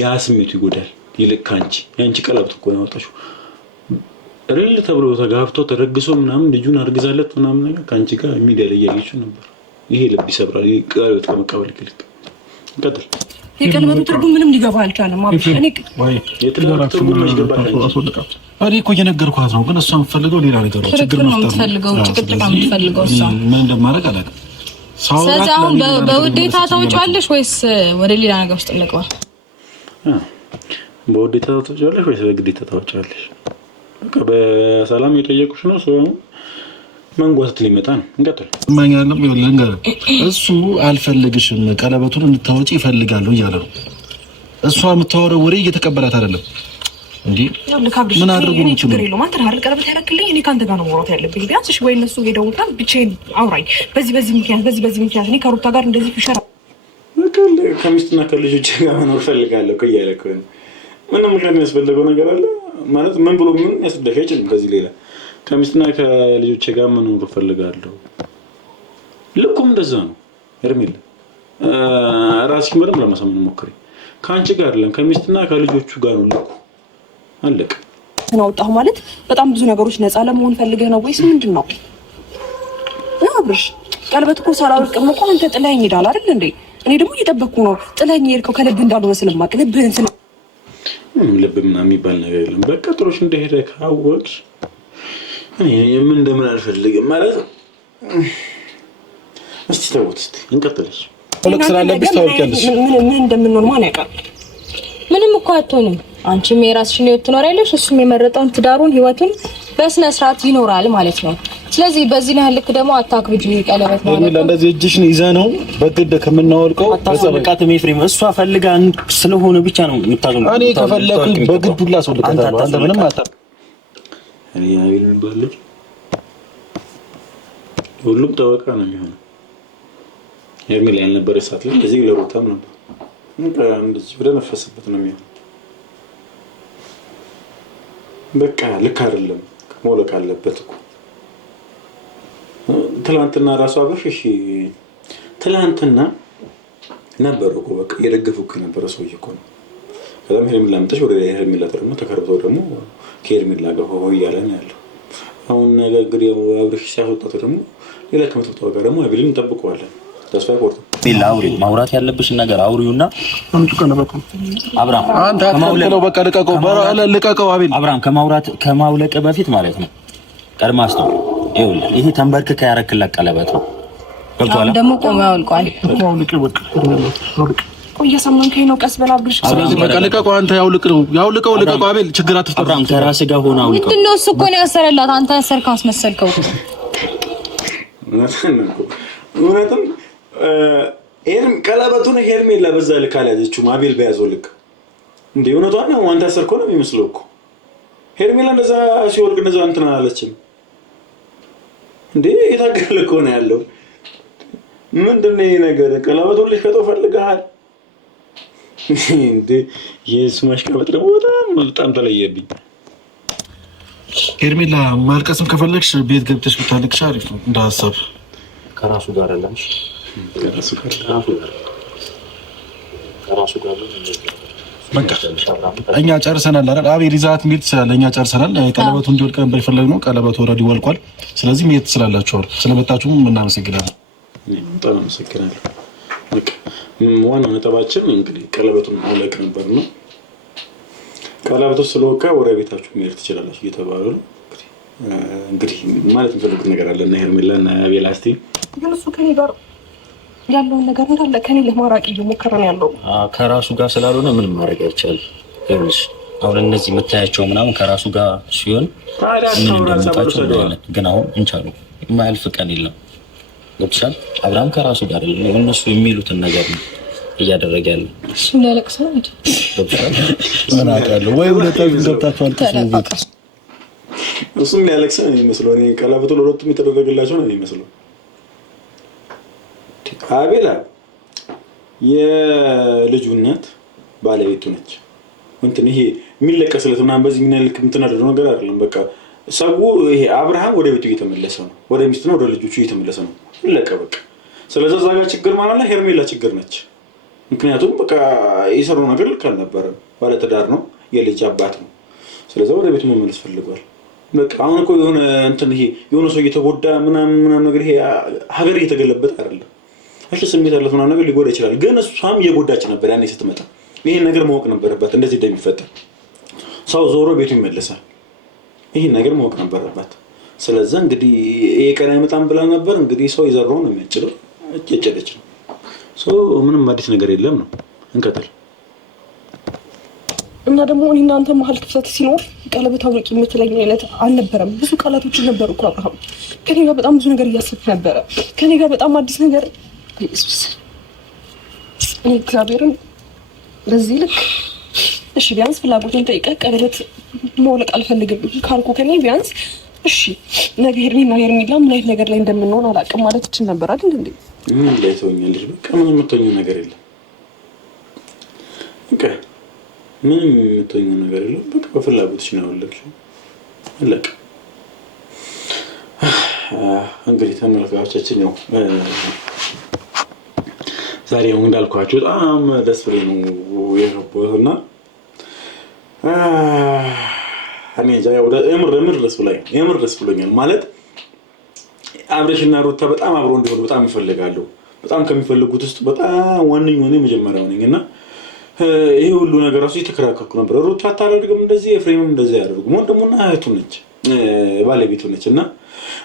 ያ ስሜቱ ይጎዳል ይልክ አንቺ ያንቺ ቀለበት እኮ ነው ወጣሽው ሪል ተብሎ ተጋብቶ ተረግሶ ምናምን ልጁን አርግዛለት ምናምን ነገር ካንቺ ጋር ሚዲያ ላይ ያየችው ነበር ይሄ ልብ ይሰብራል ቀለበት ከመቀበል ይልቅ እንቀጥል የቀለበቱ ትርጉም ምንም ሊገባ አልቻለም ማለት እኔ የትዳራችሁ ትርጉም ይገባል እኔ እኮ እየነገርኳት ነው ግን እሷ የምትፈልገው ሌላ ነገር ነው ችግር ነው የምትፈልገው ጭቅጭቅ የምትፈልገው እሷ ምን እንደማደርግ አላውቅም ስለዚህ አሁን በውዴታ ታውጫለሽ ወይስ ወደ ሌላ ነገር ውስጥ እንግባ በውዴታ ታውጫለሽ ወይስ በግዴታ ታውጫለሽ በቃ በሰላም የጠየቁሽ ነው ሰው መንጓት ሊመጣ ነው እንቀጥል ማኛለም ይወለንገር እሱ አልፈልግሽም ቀለበቱን እንድታወጪ ይፈልጋሉ እያለ ነው እሷ የምታወራው ወሬ እየተቀበላት አይደለም እንዴ ምን አድርጉ ነው ችግር የለውም አንተ አይደል ቀለበት ያደረክልኝ እኔ ካንተ ጋር ነው ማውራት ያለብኝ ቢያንስ እሺ ወይ እነሱ ሄደው እንኳን ብቻዬን አውራኝ በዚህ ምክንያት እኔ ከሩታ ጋር እንደዚህ ፍሸራ ከሚስትና ከልጆች ጋር መኖር ፈልጋለሁ ከያለ ከሆነ ምንም ምክንያት የሚያስፈልገው ነገር አለ ማለት ምን ብሎ ምን ያስደፈ ይችላል ከዚህ ሌላ ከሚስትና ከልጆች ጋር መኖር ፈልጋለሁ ልኩም እንደዛ ነው እርሚል ራስሽ ምንም ለማሳመን ሞክሪ ካንቺ ጋር አይደለም ከሚስትና ከልጆቹ ጋር ነው ልኩ አለቀ ነው ወጣሁ ማለት በጣም ብዙ ነገሮች ነፃ ለመሆን ፈልገህ ነው ወይስ ምንድነው አብርሽ ቀለበት እኮ ሳላወልቅም እኮ አንተ ጥለኸኝ ሄዳል አይደል እንዴ እኔ ደግሞ እየጠበቅኩ ነው ጥለኸኝ ሄድከው ከልብ እንዳልሆነ ስለማቅ ልብህን ስለ ልብ ምናምን የሚባል ነገር የለም በቃ ጥሩሽ እንደሄደ ካወቅሽ እኔ ምን እንደምን አልፈልግም ማለት እስቲ ተውት እስቲ እንቀጥልሽ ወለክ ስላለብሽ ታውቂያለሽ ምን እንደምንሆን ማን ያውቃል ምንም እኮ አትሆንም አንቺም የራስሽን ህይወት ትኖሪያለሽ እሱም የመረጠውን ትዳሩን ህይወቱን በስነ ስርዓት ይኖራል ማለት ነው ስለዚህ በዚህ ላይ ልክ ደግሞ አታክብጂ ቀለበት ማለት ነው እንደዚህ እጅሽን ይዘ ነው በግድ ከምናወልቀው አታስወልቃት ሜፍሬም እሷ ፈልጋ ስለሆነ ብቻ ነው የምታገኘው እኔ ከፈለኩ በግድ ሁላ አስወልቃታለሁ አንተ ምንም አታ እኔ ያቢልን ባለች ሁሉም ተወቃ ነው የሚሆነው የሚል ያልነበረ ሰዓት ላይ እንደዚህ ለሩታም ነበር እንደዚህ ወደ ነፈሰበት ነው የሚሆነው በቃ ልክ አይደለም መውለቅ አለበት እኮ ትላንትና ራሱ አብርሽ እሺ ትላንትና ነበር እኮ በቃ የደገፉክ ነበር ሰውዬ እኮ ነው ከዛም ሄርሜላ መጣች ወደ ሄርሜላ ደግሞ ተከርብተው ደግሞ ከሄርሜላ ጋር ሆይ ያለ ነው ያለው አሁን ነገር ግን አብርሽ ሲያወጣው ደግሞ ሌላ ከመተው ጋር ደግሞ አብልን እንጠብቀዋለን ተስፋ ይቆርጥ ቢላ አውሪ ማውራት ያለብሽን ነገር አውሪውና አንተ ቀለበቱ አብራም አንተ አትከለከለው በቃ ልቀቀው በራለ ልቀቀው አቤል አብራም ከማውለቅ በፊት ማለት ነው ቀድማስተው ይኸውልህ ይሄ ተንበርክከ ያረክላት ቀለበት ነው ገብቶሃል ደግሞ ቆሞ ያውልቋል አውልቅ በቃ ቆይ እየሰማንከኝ ነው ቀስ በል አብርሽ ስለዚህ በቃ ልቀቀው አንተ ያውልቀው ልቀቀው አቤል ችግር አትፍጠር አብራም ከራስህ ጋር ሆነ አውልቀው ምንድነው እሱ እኮ ነው ያሰረላት አንተ ያሰርከው አስመሰልከው እውነትም ኤርም ቀለበቱን ሄርሜላ በዛ ልክ አልያዘችውም አቤል በያዘው ልክ እንዴ እውነቷን ነው አንተ ያሰርከው ነው የሚመስለው እኮ ሄርሜላ እንደዛ ሲወልቅ እንደዛ እንትን አላለችም እንዴ የታገለ እኮ ነው ያለው ምንድነው ይሄ ነገር ቀለበቱን ልትሸጠው ፈልገሃል እንዴ የስማሽ ቀበጥ ደግሞ በጣም ተለየብኝ። ሄርሜላ ማልቀስም ከፈለግሽ ቤት ገብተሽ ብታለቅሽ አሪፍ ነው እንደ ሀሳብ። ከራሱ ጋር አለሽ ከራሱ ጋር በቃ እኛ ጨርሰናል አይደል? አቤል ይዛት መሄድ ትችላለህ። እኛ ጨርሰናል። ቀለበቱ እንዲወልቅ ነበር የፈለግነው። ቀለበቱ ኦልሬዲ ወልቋል። ስለዚህ መሄድ ትችላላችሁ። ስለመጣችሁም እናመሰግናለን። በጣም አመሰግናለሁ። በቃ ዋናው ነጥባችን እንግዲህ ቀለበቱን ማውለቅ ነበር ነው። ቀለበቱ ስለወቃ ወደ ቤታችሁ መሄድ ትችላላችሁ እየተባሉ ነው። እንግዲህ ማለት የምፈልጉት ነገር አለ እና ሄርሜላ እና አቤል አስቲ ግን እሱ ከኔ ጋር ያለውን ነገር እንዳለ ከኔ ለማራቅ እየሞከረ ነው ያለው። ከራሱ ጋር ስላልሆነ ምንም ማድረግ አይቻልም። ይኸውልሽ አሁን እነዚህ የምታያቸው ምናምን ከራሱ ጋር ሲሆን ምን እንደምታቸው ግን አሁን እንቻሉ የማያልፍ ቀን የለም። ገብቶሻል? አብርሃም ከራሱ ጋር አይደለም እነሱ የሚሉትን ነገር ነው እያደረገ ያለው። እሱ ሊያለቅስ ነው እንዴ? ገብቶሻል? ምን አውቃለሁ ወይ ሁለታችሁ ገብታችኋል። እሱም ሊያለቅስ ነው የሚመስለው። እኔ ቀለበቱ ለሁለቱም የተደረገላቸው ነው የሚመስለው። አቤላ የልጁ እናት ባለቤቱ ነች። እንትን ይሄ የሚለቀስለት ምናምን በዚህ ምን ያልክ የምትናደደው ነገር አይደለም። በቃ ሰው ይሄ አብርሃም ወደ ቤቱ እየተመለሰ ነው፣ ወደ ሚስትና ወደ ልጆቹ እየተመለሰ ነው። ለቀ በቃ። ስለዚህ እዛ ጋር ችግር ማለት ነው ሄርሜላ ችግር ነች። ምክንያቱም በቃ የሰራው ነገር ልክ አልነበረም። ባለትዳር ነው፣ የልጅ አባት ነው። ስለዚህ ወደ ቤቱ መመለስ ፈልጓል። በቃ አሁን እኮ የሆነ እንትን ይሄ የሆነ ሰው እየተጎዳ ምናምን ነገር ይሄ ሀገር እየተገለበጠ አይደለም። እሺ ስሜት ያለው ምናምን ነገር ሊጎዳ ይችላል፣ ግን እሷም እየጎዳች ነበር ያኔ ስትመጣ። ይሄን ነገር ማወቅ ነበረባት እንደዚህ እንደሚፈጠር። ሰው ዞሮ ቤቱ ይመለሳል፣ ይሄን ነገር ማወቅ ነበረባት። ስለዚህ እንግዲህ ይሄ ቀን አይመጣም ብላ ነበር። እንግዲህ ሰው የዘራው ነው የሚያጭደው፣ እየጨደች ነው። ምንም አዲስ ነገር የለም ነው። እንቀጥል። እና ደግሞ እኔ እናንተ መሀል ክፍተት ሲኖር ቀለበት አውልቂ የምትለኝ አይነት አልነበረም። ብዙ ቃላቶች ነበሩ እኮ አብርሃም። ከኔ ጋር በጣም ብዙ ነገር እያሰብክ ነበረ። ከኔ ጋር በጣም አዲስ ነገር ኢየሱስ። እኔ እግዚአብሔርን በዚህ ልክ እሺ፣ ቢያንስ ፍላጎትን ጠይቀህ ቀለበት መውለቅ አልፈልግም ካልኩ ከኔ ቢያንስ እሺ፣ ነገ ሄርሜላ ምን አይነት ነገር ላይ እንደምንሆን አላውቅም ማለት እችል ነበር አይደል እንዴ? ምን ላይ ተወኛለሽ? በቃ ምንም የምትሆኚው ነገር የለም። በቃ ምንም የምትሆኚው ነገር የለም። በቃ በፍላጎትሽ ነው ያወለቅሽው። አለቀ። እንግዲህ ተመልካቾቻችን ነው ዛሬ አሁን እንዳልኳችሁ በጣም ደስ ብሎኝ ነው የገባሁት እና እኔ ወደ የምር ደስ ብሎኛል። ማለት አብረሽና ሩታ በጣም አብሮ እንዲሆኑ በጣም ይፈልጋሉ። በጣም ከሚፈልጉት ውስጥ በጣም ዋነኛው ነው መጀመሪያው ነኝ እና ይሄ ሁሉ ነገር ራሱ እየተከራከርኩ ነበር። ሩታ አታደርግም እንደዚህ፣ ኤፍሬምም እንደዚህ ያደርጉም፣ ወንድሙና እህቱ ነች ባለቤቱ ነች እና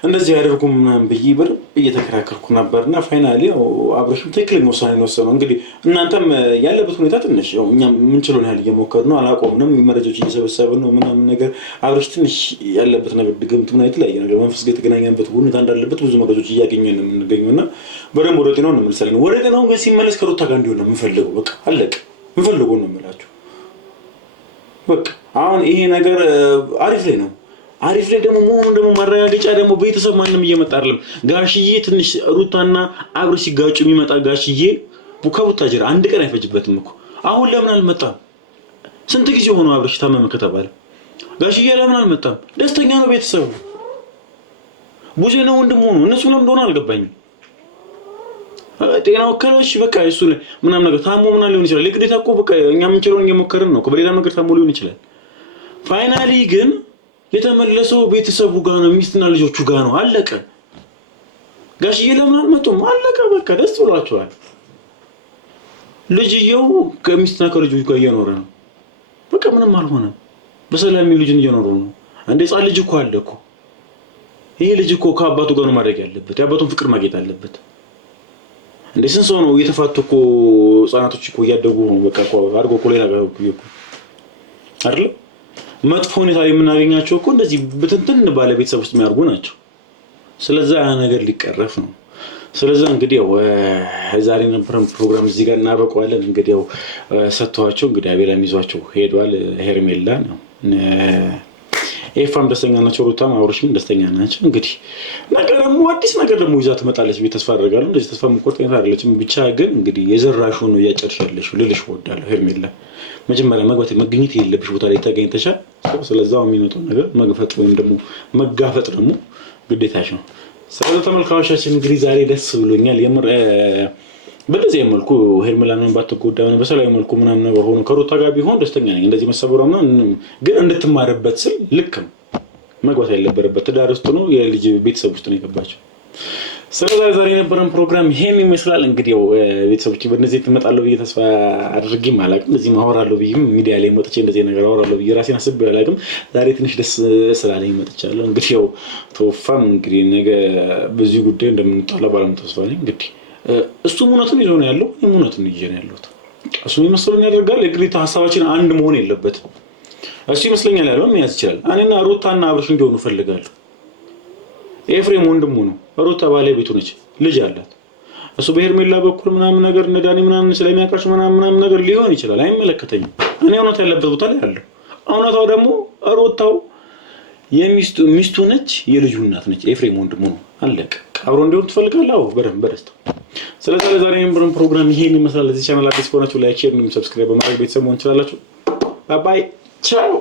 እንደዚህ ያደርጉም ምናምን ብዬ እየተከራከርኩ ነበርና ፋይናሊ አብረሽም ትክክለኛ ውሳኔ ነው ወሰነው። እንግዲህ እናንተም ያለበት ሁኔታ ትንሽ ያው እኛ የምንችለውን ያህል እየሞከርን ነው፣ አላቆምንም። መረጃዎች እየሰበሰብን ነው ምናምን ነገር። አብረሽ ትንሽ ያለበት ነገር ድግምት ምናምን የተለያየ ነገር መንፈስ ጋር የተገናኘበት ሁኔታ እንዳለበት ብዙ መረጃዎች እያገኘን ነው የምንገኘው እና በደንብ ወደ ጤናው እንመልሳለን። ወደ ጤናው ግን ሲመለስ ከሩታ ጋር እንዲሆን ነው የምንፈልገው። በቃ አለቀ። የምንፈልገው ነው የምላችሁ። በቃ አሁን ይሄ ነገር አሪፍ ላይ ነው። አሪፍ ላይ ደግሞ መሆኑ ደግሞ ማረጋገጫ ደግሞ ቤተሰብ ማንም እየመጣ አይደለም። ጋሽዬ ትንሽ ሩታና አብረሽ ሲጋጩ የሚመጣ ጋሽዬ ከቡታጀራ አንድ ቀን አይፈጅበትም እኮ። አሁን ለምን አልመጣም? ስንት ጊዜ ሆኖ አብረሽ ታመመ ከተባለ ጋሽዬ ለምን አልመጣም? ደስተኛ ነው ቤተሰቡ። ቡዜ ነው ወንድም ሆኖ እነሱ ለምን እንደሆነ አልገባኝም። ጤናው ከለሽ በቃ እሱ ምናምን ነገር ታሞ ምናምን ሊሆን ይችላል። ለግዴታ እኮ በቃ እኛ የምንችለውን እየሞከርን ነው። በሌላ ነገር ታሞ ሊሆን ይችላል። ፋይናሊ ግን የተመለሰው ቤተሰቡ ጋር ነው፣ ሚስትና ልጆቹ ጋር ነው። አለቀ። ጋሽዬ ለምን አልመጡም? አለቀ። በቃ ደስ ብሏቸዋል። ልጅየው ከሚስትና ከልጆቹ ጋር እየኖረ ነው። በቃ ምንም አልሆነም። በሰላም ልጅን እየኖሩ ነው። እንደ ሕፃን ልጅ እኮ አለ እኮ። ይሄ ልጅ እኮ ከአባቱ ጋር ነው ማድረግ ያለበት። የአባቱን ፍቅር ማግኘት አለበት። እንደ ስንት ሰው ነው እየተፋቱ እኮ ህፃናቶች እኮ እያደጉ ነው። በቃ እኮ አድርጎ እኮ ሌላ ጋር እኮ አይደል? መጥፎ ሁኔታ የምናገኛቸው እኮ እንደዚህ በትንትን ባለ ቤተሰብ ውስጥ የሚያርጉ ናቸው። ስለዚህ ያ ነገር ሊቀረፍ ነው። ስለዚህ እንግዲህ ዛሬ የነበረን ፕሮግራም እዚህ ጋር እናበቀዋለን። እንግዲህ ያው ሰጥቷቸው እንግዲህ አቤላን ይዟቸው ሄዷል። ሄርሜላ ነው ኤፋም ደስተኛ ናቸው፣ ሩታም አብርሽም ደስተኛ ናቸው። እንግዲህ ነገር ደግሞ አዲስ ነገር ደግሞ ይዛ ትመጣለች ብዬ ተስፋ አደርጋለሁ። እንደዚህ ተስፋ መቆርጥ አይደለችም። ብቻ ግን እንግዲህ የዘራሽው ነው እያጨርሻለሽ ልልሽ እወዳለሁ። ሄርሜላ መጀመሪያ መገኘት የለብሽ ቦታ ላይ ተገኝተሻል። ስለዛው የሚመጣው ነገር መግፈጥ ወይም ደግሞ መጋፈጥ ደግሞ ግዴታሽ ነው። ስለዚህ ተመልካቾቻችን እንግዲህ ዛሬ ደስ ብሎኛል የምር በዚህ መልኩ ሄርሜላን ባትጎዳ ነው በሰላም መልኩ ምናምን ነገር ሆኖ ከሩታ ጋር ቢሆን ደስተኛ ነኝ። እንደዚህ መሰበሩና ግን እንድትማርበት ስል ልክ ነው መግባት ያለበት ትዳር ውስጥ ነው የልጅ ቤተሰብ ውስጥ ነው የገባቸው። ስለዚህ ዛሬ የነበረን ፕሮግራም ይሄን ይመስላል። እንግዲህ ቤተሰቦች በእነዚህ ትመጣለሁ ብዬ ተስፋ አድርጌ አላውቅም። እዚህ ማወራለሁ ብዬ ሚዲያ ላይ መጥቼ እንደዚህ ነገር አወራለሁ ብዬ ራሴን አስቤ አላውቅም። ዛሬ ትንሽ ደስ ስላለኝ መጥቻለሁ። እንግዲህ ተወፋም እንግዲህ ነገ በዚህ ጉዳይ እንደምንጣላ ባለም ተስፋ ነኝ። እንግዲህ እሱ እውነቱን ይዞ ነው ያለው፣ እኔም እውነቱን ይዤ ነው ያለሁት። እሱ የሚመስለውን ያደርጋል። የግዴታ ሀሳባችን አንድ መሆን የለበትም። እሱ ይመስለኛል ያለው መያዝ ይችላል። እኔና ሩታና አብርሽ እንዲሆኑ እፈልጋለሁ። ኤፍሬም ወንድሙ ነው፣ ሩታ ባለቤቱ ነች፣ ልጅ አላት። እሱ በሄርሜላ በኩል ምናምን ነገር ነዳኒ ምናምን ስለሚያውቃቸው ምናምን ነገር ሊሆን ይችላል፣ አይመለከተኝም። እኔ እውነት ያለበት ቦታ ላይ አለሁ። እውነታው ደግሞ ሩታው ሚስቱ ነች፣ የልጁ እናት ነች። ኤፍሬም ወንድሙ ነው፣ አለቀ። አብሮ እንዲሆን ትፈልጋለህ? አዎ በደንብ በደስታ። ስለዚህ ለዛሬ የነበረን ፕሮግራም ይሄን ይመስላል። ለዚህ ቻናል አዲስ ከሆናችሁ ላይክ፣ ሼር፣ ሰብስክራይብ በማድረግ ቤተሰብ መሆን ትችላላችሁ። ባይ ባይ፣ ቻው።